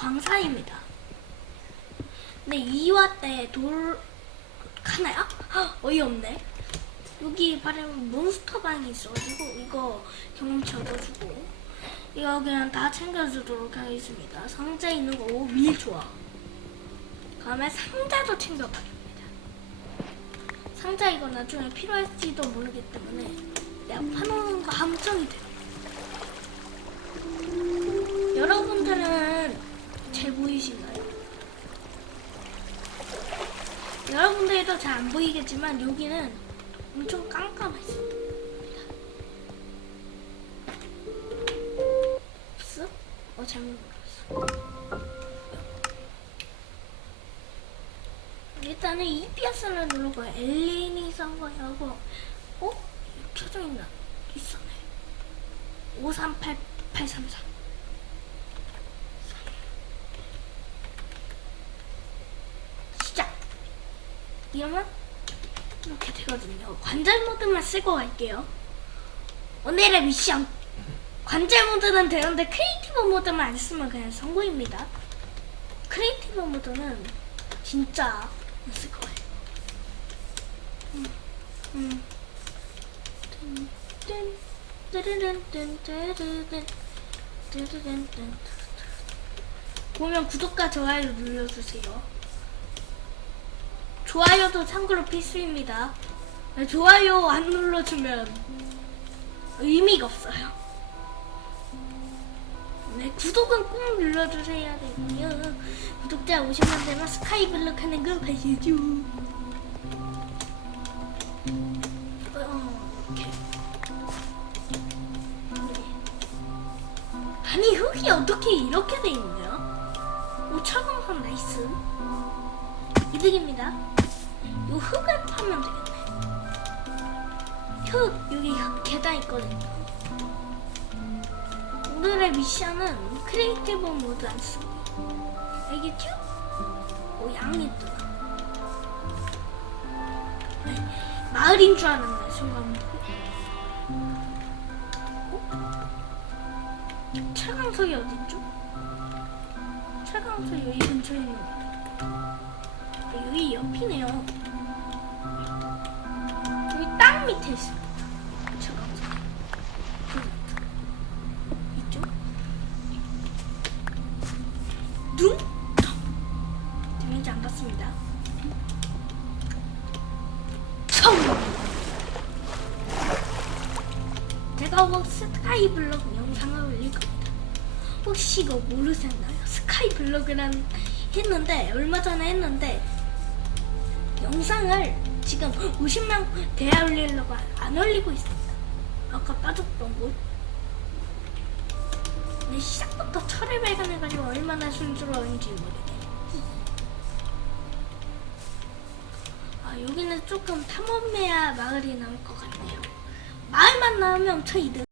광산입니다. 근데 이화 때돌 하나요? 헉, 어이없네. 여기 바로 몬스터 방이 있어가지고 이거 경험치 얻어주고 이거 그냥 다 챙겨주도록 하겠습니다. 상자 있는 거 오, 밀 좋아. 다음에 상자도 챙겨가겠습니다. 상자 이거 나중에 필요할지도 모르기 때문에 내가 파놓는 거 함정이 돼요. 여러분들도 잘 안 보이겠지만 여기는 엄청 깜깜했습니다. 없어? 어 잘못 눌렀어. 일단은 EPS를 누르고 엘리니 서버하고 어? 표정 있나? 있었네. 538833 시작. 이러면 이렇게 되거든요. 관절 모드만 쓰고 갈게요. 오늘의 미션. 관절 모드는 되는데 크리에이티브 모드만 안 쓰면 그냥 성공입니다. 크리에이티브 모드는 진짜 안 쓸 거예요. 음, 음. 보면 구독과 좋아요 눌러주세요. 좋아요도 참고로 필수입니다. 좋아요 안 눌러주면 의미가 없어요. 네, 구독은 꼭 눌러주셔야 되고요. 구독자 50만 되면 스카이블럭 하는 거 봐야죠. 아니, 흙이 어떻게 이렇게 돼 있냐? 오, 철광선 나이스. 이득입니다. 요 흙을 파면 되겠네. 흙, 여기 흙 계단 있거든요. 오늘의 미션은 크리에이티브 모드 안 쓰고 알겠죠? 오 양이 있더라 네, 마을인 줄 알았네 순간 어? 철강석이 어딨죠? 철강석 여기 근처에 있는 것 같아 네, 여기 옆이네요. 여기 땅 밑에 있어. 철강석 이쪽? 둥 재민지 안 봤습니다. 청! 제가 뭐 스카이블럭 영상을 올릴 겁니다. 혹시 이거 모르셨나요? 스카이블럭이란 했는데 얼마 전에 했는데 영상을 지금 50명 대야 올리려고 안 올리고 있습니다 아까 빠졌던 곳내 시작부터 철을 발견해가지고 얼마나 순조로운지 모르네. 아 여기는 조금 탐험해야 마을이 나올 것 같네요. 마을만 나오면 저 이득.